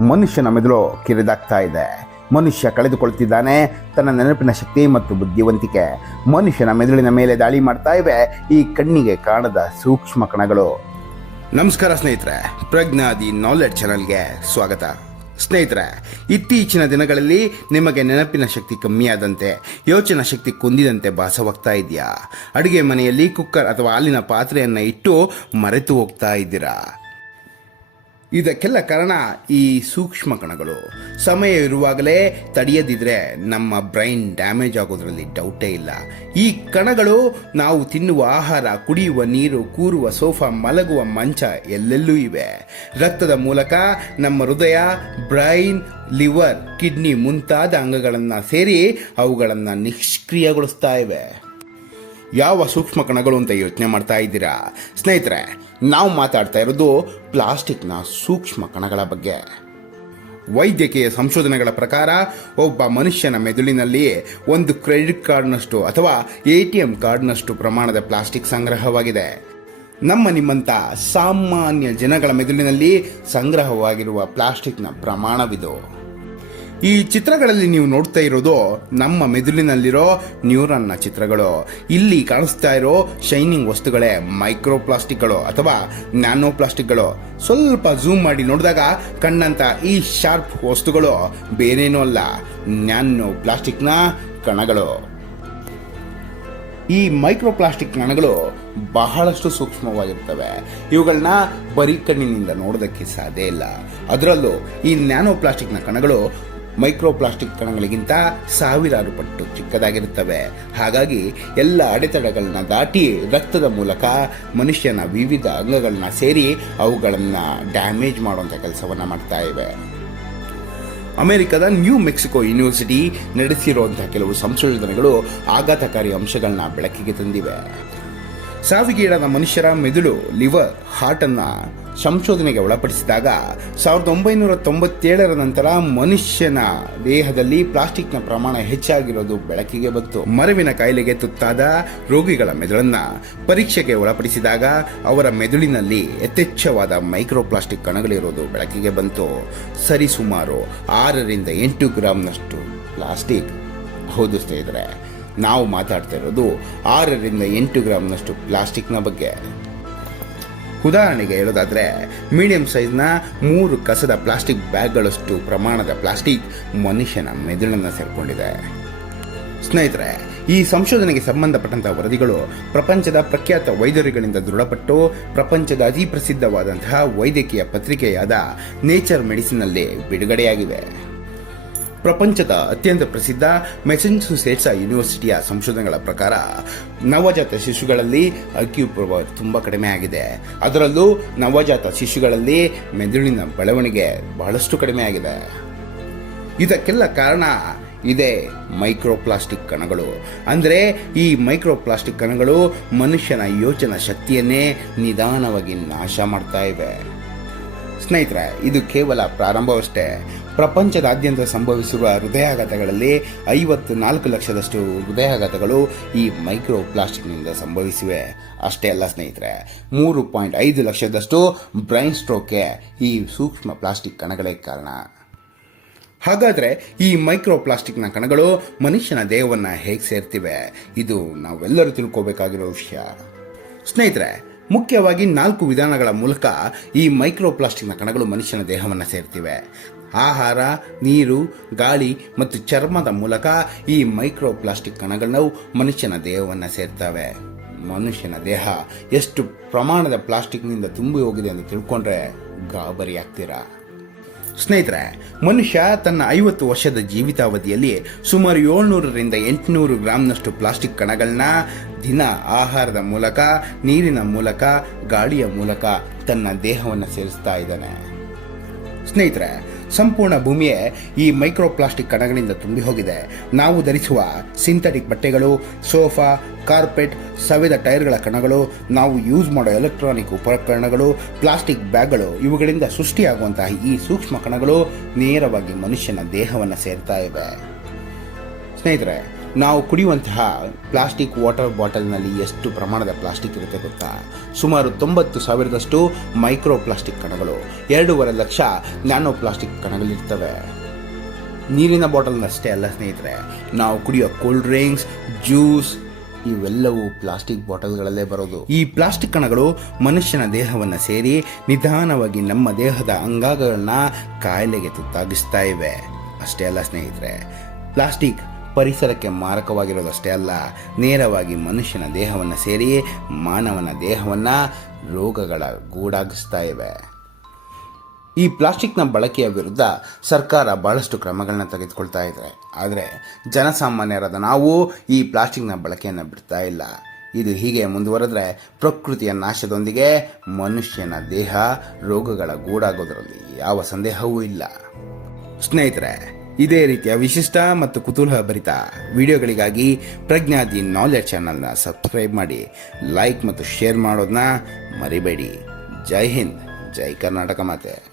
ಮನುಷ್ಯನ ಮೆದುಳು ಕಿರಿದಾಗ್ತಾ ಇದೆ. ಮನುಷ್ಯ ಕಳೆದುಕೊಳ್ತಿದ್ದಾನೆ, ತನ್ನ ನೆನಪಿನ ಶಕ್ತಿ ಮತ್ತು ಬುದ್ಧಿವಂತಿಕೆ. ಮನುಷ್ಯನ ಮೆದುಳಿನ ಮೇಲೆ ದಾಳಿ ಮಾಡ್ತಾ ಇವೆ, ಈ ಕಣ್ಣಿಗೆ ಕಾಣದ ಸೂಕ್ಷ್ಮ ಕಣಗಳು. ನಮಸ್ಕಾರ ಸ್ನೇಹಿತರೆ, ಪ್ರಜ್ಞಾದಿ ನಾಲೆಡ್ ಚಾನಲ್ಗೆ ಸ್ವಾಗತ. ಸ್ನೇಹಿತರೆ, ಇತ್ತೀಚಿನ ದಿನಗಳಲ್ಲಿ ನಿಮಗೆ ನೆನಪಿನ ಶಕ್ತಿ ಕಮ್ಮಿಯಾದಂತೆ, ಯೋಚನಾ ಶಕ್ತಿ ಕುಂದಿದಂತೆ ಭಾಸವಾಗ್ತಾ ಇದೆಯಾ? ಅಡುಗೆ ಮನೆಯಲ್ಲಿ ಕುಕ್ಕರ್ ಅಥವಾ ಹಾಲಿನ ಪಾತ್ರೆಯನ್ನು ಇಟ್ಟು ಮರೆತು ಹೋಗ್ತಾ ಇದ್ದೀರಾ? ಇದಕ್ಕೆಲ್ಲ ಕಾರಣ ಈ ಸೂಕ್ಷ್ಮ ಕಣಗಳು. ಸಮಯ ಇರುವಾಗಲೇ ತಡೆಯದಿದ್ರೆ ನಮ್ಮ ಬ್ರೈನ್ ಡ್ಯಾಮೇಜ್ ಆಗೋದ್ರಲ್ಲಿ ಡೌಟೇ ಇಲ್ಲ. ಈ ಕಣಗಳು ನಾವು ತಿನ್ನುವ ಆಹಾರ, ಕುಡಿಯುವ ನೀರು, ಕೂರುವ ಸೋಫಾ, ಮಲಗುವ ಮಂಚ ಎಲ್ಲೆಲ್ಲೂ ಇವೆ. ರಕ್ತದ ಮೂಲಕ ನಮ್ಮ ಹೃದಯ, ಬ್ರೈನ್, ಲಿವರ್, ಕಿಡ್ನಿ ಮುಂತಾದ ಅಂಗಗಳನ್ನು ಸೇರಿ ಅವುಗಳನ್ನು ನಿಷ್ಕ್ರಿಯಗೊಳಿಸ್ತಾ ಇವೆ. ಯಾವ ಸೂಕ್ಷ್ಮ ಕಣಗಳು ಅಂತ ಯೋಚನೆ ಮಾಡ್ತಾ ಇದ್ದೀರಾ? ಸ್ನೇಹಿತರೆ, ನಾವು ಮಾತಾಡ್ತಾ ಇರೋದು ಪ್ಲಾಸ್ಟಿಕ್ನ ಸೂಕ್ಷ್ಮ ಕಣಗಳ ಬಗ್ಗೆ. ವೈದ್ಯಕೀಯ ಸಂಶೋಧನೆಗಳ ಪ್ರಕಾರ, ಒಬ್ಬ ಮನುಷ್ಯನ ಮೆದುಳಿನಲ್ಲಿ ಒಂದು ಕ್ರೆಡಿಟ್ ಕಾರ್ಡ್ನಷ್ಟು ಅಥವಾ ಎ ಟಿ ಎಂ ಕಾರ್ಡ್ನಷ್ಟು ಪ್ರಮಾಣದ ಪ್ಲಾಸ್ಟಿಕ್ ಸಂಗ್ರಹವಾಗಿದೆ. ನಮ್ಮ ನಿಮ್ಮಂಥ ಸಾಮಾನ್ಯ ಜನಗಳ ಮೆದುಳಿನಲ್ಲಿ ಸಂಗ್ರಹವಾಗಿರುವ ಪ್ಲಾಸ್ಟಿಕ್ನ ಪ್ರಮಾಣವಿದು. ಈ ಚಿತ್ರಗಳಲ್ಲಿ ನೀವು ನೋಡ್ತಾ ಇರೋದು ನಮ್ಮ ಮೆದುಳಿನಲ್ಲಿರೋ ನ್ಯೂರನ್ನ ಚಿತ್ರಗಳು. ಇಲ್ಲಿ ಕಾಣಿಸ್ತಾ ಇರೋ ಶೈನಿಂಗ್ ವಸ್ತುಗಳೇ ಮೈಕ್ರೋ ಪ್ಲಾಸ್ಟಿಕ್ಗಳು ಅಥವಾ ನ್ಯಾನೋ ಪ್ಲಾಸ್ಟಿಕ್ಗಳು ಸ್ವಲ್ಪ ಝೂಮ್ ಮಾಡಿ ನೋಡಿದಾಗ ಕಣ್ಣಂತ ಈ ಶಾರ್ಪ್ ವಸ್ತುಗಳು ಬೇರೇನೂ ಅಲ್ಲ ನ್ಯಾನೋ ಪ್ಲಾಸ್ಟಿಕ್ನ ಕಣಗಳು. ಈ ಮೈಕ್ರೋ ಪ್ಲಾಸ್ಟಿಕ್ ಕಣಗಳು ಬಹಳಷ್ಟು ಸೂಕ್ಷ್ಮವಾಗಿರ್ತವೆ. ಇವುಗಳನ್ನ ಬರೀ ಕಣ್ಣಿನಿಂದ ನೋಡೋದಕ್ಕೆ ಸಾಧ್ಯ ಇಲ್ಲ. ಅದರಲ್ಲೂ ಈ ನ್ಯಾನೋ ಪ್ಲಾಸ್ಟಿಕ್ನ ಕಣಗಳು ಮೈಕ್ರೋ ಪ್ಲಾಸ್ಟಿಕ್ ಕಣಗಳಿಗಿಂತ ಸಾವಿರಾರು ಪಟ್ಟು ಚಿಕ್ಕದಾಗಿರುತ್ತವೆ. ಹಾಗಾಗಿ ಎಲ್ಲ ಅಡೆತಡೆಗಳನ್ನ ದಾಟಿ ರಕ್ತದ ಮೂಲಕ ಮನುಷ್ಯನ ವಿವಿಧ ಅಂಗಗಳನ್ನ ಸೇರಿ ಅವುಗಳನ್ನು ಡ್ಯಾಮೇಜ್ ಮಾಡುವಂಥ ಕೆಲಸವನ್ನು ಮಾಡ್ತಾ ಇವೆ. ಅಮೆರಿಕದ ನ್ಯೂ ಮೆಕ್ಸಿಕೋ ಯೂನಿವರ್ಸಿಟಿ ನಡೆಸಿರುವಂತಹ ಕೆಲವು ಸಂಶೋಧನೆಗಳು ಆಘಾತಕಾರಿ ಅಂಶಗಳನ್ನ ಬೆಳಕಿಗೆ ತಂದಿವೆ. ಸಾವಿಗೀಡಾದ ಮನುಷ್ಯರ ಮೆದುಳು, ಲಿವರ್ ಹಾರ್ಟ್ ಅನ್ನ ಸಂಶೋಧನೆಗೆ ಒಳಪಡಿಸಿದಾಗ ಸಾವಿರದ ಒಂಬೈನೂರ ತೊಂಬತ್ತೇಳರ ನಂತರ ಮನುಷ್ಯನ ದೇಹದಲ್ಲಿ ಪ್ಲಾಸ್ಟಿಕ್ನ ಪ್ರಮಾಣ ಹೆಚ್ಚಾಗಿರೋದು ಬೆಳಕಿಗೆ ಬಂತು. ಮರವಿನ ಕಾಯಿಲೆಗೆ ತುತ್ತಾದ ರೋಗಿಗಳ ಮೆದುಳನ್ನ ಪರೀಕ್ಷೆಗೆ ಒಳಪಡಿಸಿದಾಗ ಅವರ ಮೆದುಳಿನಲ್ಲಿ ಯಥೇಚ್ಛವಾದ ಮೈಕ್ರೋ ಪ್ಲಾಸ್ಟಿಕ್ ಕಣಗಳಿರೋದು ಬೆಳಕಿಗೆ ಬಂತು. ಸರಿಸುಮಾರು ಆರರಿಂದ ಎಂಟು ಗ್ರಾಂನಷ್ಟು ಪ್ಲಾಸ್ಟಿಕ್. ಹೌದು ಸ್ನೇಹಿತರೆ ನಾವು ಮಾತಾಡ್ತಾ ಇರೋದು ಆರರಿಂದ ಎಂಟು ಗ್ರಾಮ್ನಷ್ಟು ಪ್ಲಾಸ್ಟಿಕ್ನ ಬಗ್ಗೆ. ಉದಾಹರಣೆಗೆ ಹೇಳೋದಾದರೆ, ಮೀಡಿಯಂ ಸೈಜ್ನ ಮೂರು ಕಸದ ಪ್ಲಾಸ್ಟಿಕ್ ಬ್ಯಾಗ್ಗಳಷ್ಟು ಪ್ರಮಾಣದ ಪ್ಲಾಸ್ಟಿಕ್ ಮನುಷ್ಯನ ಮೆದುಳನ್ನು ಸೇರಿಕೊಂಡಿದೆ. ಸ್ನೇಹಿತರೆ, ಈ ಸಂಶೋಧನೆಗೆ ಸಂಬಂಧಪಟ್ಟಂಥ ವರದಿಗಳು ಪ್ರಪಂಚದ ಪ್ರಖ್ಯಾತ ವೈದ್ಯರುಗಳಿಂದ ದೃಢಪಟ್ಟು ಪ್ರಪಂಚದ ಅತಿ ಪ್ರಸಿದ್ಧವಾದಂತಹ ವೈದ್ಯಕೀಯ ಪತ್ರಿಕೆಯಾದ ನೇಚರ್ ಮೆಡಿಸಿನಲ್ಲಿ ಬಿಡುಗಡೆಯಾಗಿವೆ. ಪ್ರಪಂಚದ ಅತ್ಯಂತ ಪ್ರಸಿದ್ಧ ಮೆಸೆನ್ಸುಸೇಟ್ಸ್ ಯೂನಿವರ್ಸಿಟಿಯ ಸಂಶೋಧನೆಗಳ ಪ್ರಕಾರ, ನವಜಾತ ಶಿಶುಗಳಲ್ಲಿ ಅಕ್ಕಿ ಪ್ರಭಾವ ತುಂಬ ಕಡಿಮೆ ಆಗಿದೆ. ಅದರಲ್ಲೂ ನವಜಾತ ಶಿಶುಗಳಲ್ಲಿ ಮೆದುಳಿನ ಬೆಳವಣಿಗೆ ಬಹಳಷ್ಟು ಕಡಿಮೆ ಆಗಿದೆ. ಇದಕ್ಕೆಲ್ಲ ಕಾರಣ ಇದೆ ಮೈಕ್ರೋಪ್ಲಾಸ್ಟಿಕ್ ಕಣಗಳು. ಅಂದರೆ ಈ ಮೈಕ್ರೋಪ್ಲಾಸ್ಟಿಕ್ ಕಣಗಳು ಮನುಷ್ಯನ ಯೋಚನಾ ಶಕ್ತಿಯನ್ನೇ ನಿಧಾನವಾಗಿ ನಾಶ ಮಾಡ್ತಾ ಇವೆ. ಸ್ನೇಹಿತರೆ, ಇದು ಕೇವಲ ಪ್ರಾರಂಭವಷ್ಟೇ. ಪ್ರಪಂಚದಾದ್ಯಂತ ಸಂಭವಿಸಿರುವ ಹೃದಯಾಘಾತಗಳಲ್ಲಿ ಐವತ್ತು ನಾಲ್ಕು ಲಕ್ಷದಷ್ಟು ಹೃದಯಾಘಾತಗಳು ಈ ಮೈಕ್ರೋ ಪ್ಲಾಸ್ಟಿಕ್ನಿಂದ ಸಂಭವಿಸಿವೆ. ಅಷ್ಟೇ ಅಲ್ಲ ಸ್ನೇಹಿತರೆ, ಮೂರು ಪಾಯಿಂಟ್ ಐದು ಲಕ್ಷದಷ್ಟು ಬ್ರೈನ್ ಸ್ಟ್ರೋಕ್ಗೆ ಈ ಸೂಕ್ಷ್ಮ ಪ್ಲಾಸ್ಟಿಕ್ ಕಣಗಳೇ ಕಾರಣ. ಹಾಗಾದರೆ ಈ ಮೈಕ್ರೋ ಪ್ಲಾಸ್ಟಿಕ್ನ ಕಣಗಳು ಮನುಷ್ಯನ ದೇಹವನ್ನು ಹೇಗೆ ಸೇರ್ತಿವೆ? ಇದು ನಾವೆಲ್ಲರೂ ತಿಳ್ಕೋಬೇಕಾಗಿರೋ ವಿಷಯ. ಸ್ನೇಹಿತರೆ, ಮುಖ್ಯವಾಗಿ ನಾಲ್ಕು ವಿಧಾನಗಳ ಮೂಲಕ ಈ ಮೈಕ್ರೋ ಪ್ಲಾಸ್ಟಿಕ್ನ ಕಣಗಳು ಮನುಷ್ಯನ ದೇಹವನ್ನು ಸೇರ್ತಿವೆ. ಆಹಾರ, ನೀರು, ಗಾಳಿ ಮತ್ತು ಚರ್ಮದ ಮೂಲಕ ಈ ಮೈಕ್ರೋ ಪ್ಲಾಸ್ಟಿಕ್ ಕಣಗಳು ಮನುಷ್ಯನ ದೇಹವನ್ನು ಸೇರ್ತವೆ. ಮನುಷ್ಯನ ದೇಹ ಎಷ್ಟು ಪ್ರಮಾಣದ ಪ್ಲಾಸ್ಟಿಕ್ನಿಂದ ತುಂಬಿ ಹೋಗಿದೆ ಅಂತ ತಿಳ್ಕೊಂಡ್ರೆ ಗಾಬರಿ ಆಗ್ತೀರಾ? ಸ್ನೇಹಿತರೆ, ಮನುಷ್ಯ ತನ್ನ ಐವತ್ತು ವರ್ಷದ ಜೀವಿತಾವಧಿಯಲ್ಲಿ ಸುಮಾರು ಏಳ್ನೂರರಿಂದ ಎಂಟುನೂರು ಗ್ರಾಮ್ನಷ್ಟು ಪ್ಲಾಸ್ಟಿಕ್ ಕಣಗಳನ್ನ ದಿನ ಆಹಾರದ ಮೂಲಕ, ನೀರಿನ ಮೂಲಕ, ಗಾಳಿಯ ಮೂಲಕ ತನ್ನ ದೇಹವನ್ನು ಸೇರಿಸ್ತಾ ಇದ್ದಾನೆ. ಸ್ನೇಹಿತರೆ ಸಂಪೂರ್ಣ ಭೂಮಿಯೇ ಈ ಮೈಕ್ರೋಪ್ಲಾಸ್ಟಿಕ್ ಕಣಗಳಿಂದ ತುಂಬಿ ಹೋಗಿದೆ. ನಾವು ಧರಿಸುವ ಸಿಂಥೆಟಿಕ್ ಬಟ್ಟೆಗಳು, ಸೋಫಾ, ಕಾರ್ಪೆಟ್, ಸವೆದ ಟೈರ್ಗಳ ಕಣಗಳು, ನಾವು ಯೂಸ್ ಮಾಡೋ ಎಲೆಕ್ಟ್ರಾನಿಕ್ ಉಪಕರಣಗಳು, ಪ್ಲಾಸ್ಟಿಕ್ ಬ್ಯಾಗ್ಗಳು ಇವುಗಳಿಂದ ಸೃಷ್ಟಿಯಾಗುವಂತಹ ಈ ಸೂಕ್ಷ್ಮ ಕಣಗಳು ನೇರವಾಗಿ ಮನುಷ್ಯನ ದೇಹವನ್ನು ಸೇರ್ತಾ ಇವೆ. ಸ್ನೇಹಿತರೆ ನಾವು ಕುಡಿಯುವಂತಹ ಪ್ಲಾಸ್ಟಿಕ್ ವಾಟರ್ ಬಾಟಲ್ನಲ್ಲಿ ಎಷ್ಟು ಪ್ರಮಾಣದ ಪ್ಲಾಸ್ಟಿಕ್ ಇರುತ್ತೆ ಗೊತ್ತಾ? ಸುಮಾರು ತೊಂಬತ್ತು ಸಾವಿರದಷ್ಟು ಮೈಕ್ರೋ ಪ್ಲಾಸ್ಟಿಕ್ ಕಣಗಳು. ಎರಡೂವರೆ ಲಕ್ಷ ನ್ಯಾನೋ ಪ್ಲಾಸ್ಟಿಕ್ ಕಣಗಳಿರ್ತವೆ ನೀರಿನ ಬಾಟಲ್ನಷ್ಟೇ ಅಲ್ಲ ಸ್ನೇಹಿತರೆ, ನಾವು ಕುಡಿಯೋ ಕೂಲ್ ಡ್ರಿಂಕ್ಸ್, ಜ್ಯೂಸ್, ಇವೆಲ್ಲವೂ ಪ್ಲಾಸ್ಟಿಕ್ ಬಾಟಲ್ಗಳಲ್ಲೇ ಬರೋದು. ಈ ಪ್ಲಾಸ್ಟಿಕ್ ಕಣಗಳು ಮನುಷ್ಯನ ದೇಹವನ್ನು ಸೇರಿ ನಿಧಾನವಾಗಿ ನಮ್ಮ ದೇಹದ ಅಂಗಾಂಗಗಳನ್ನ ಕಾಯಿಲೆಗೆ ತುತ್ತಾಗಿಸ್ತಾ ಇವೆ. ಅಷ್ಟೇ ಅಲ್ಲ ಸ್ನೇಹಿತರೆ, ಪ್ಲಾಸ್ಟಿಕ್ ಪರಿಸರಕ್ಕೆ ಮಾರಕವಾಗಿರೋದಷ್ಟೇ ಅಲ್ಲ, ನೇರವಾಗಿ ಮನುಷ್ಯನ ದೇಹವನ್ನು ಸೇರಿ ಮಾನವನ ದೇಹವನ್ನು ರೋಗಗಳ ಗೂಡಾಗಿಸ್ತಾ ಇವೆ. ಈ ಪ್ಲಾಸ್ಟಿಕ್ನ ಬಳಕೆಯ ವಿರುದ್ಧ ಸರ್ಕಾರ ಬಹಳಷ್ಟು ಕ್ರಮಗಳನ್ನ ತೆಗೆದುಕೊಳ್ತಾ ಇದೆ. ಆದರೆ ಜನಸಾಮಾನ್ಯರಾದ ನಾವು ಈ ಪ್ಲಾಸ್ಟಿಕ್ನ ಬಳಕೆಯನ್ನು ಬಿಡ್ತಾ ಇಲ್ಲ. ಇದು ಹೀಗೆ ಮುಂದುವರೆದ್ರೆ ಪ್ರಕೃತಿಯ ನಾಶದೊಂದಿಗೆ ಮನುಷ್ಯನ ದೇಹ ರೋಗಗಳ ಗೂಡಾಗೋದರಲ್ಲಿ ಯಾವ ಸಂದೇಹವೂ ಇಲ್ಲ. ಸ್ನೇಹಿತರೆ ಇದೇ ರೀತಿಯ ವಿಶಿಷ್ಟ ಮತ್ತು ಕುತೂಹಲಭರಿತ ವಿಡಿಯೋಗಳಿಗಾಗಿ ಪ್ರಜ್ಞಾ ದಿ ನಾಲೆಡ್ ಚಾನಲ್ನ ಸಬ್ಸ್ಕ್ರೈಬ್ ಮಾಡಿ ಲೈಕ್ ಮತ್ತು ಶೇರ್ ಮಾಡೋದನ್ನ ಮರಿಬೇಡಿ. ಜೈ ಹಿಂದ್, ಜೈ ಕರ್ನಾಟಕ ಮಾತೆ.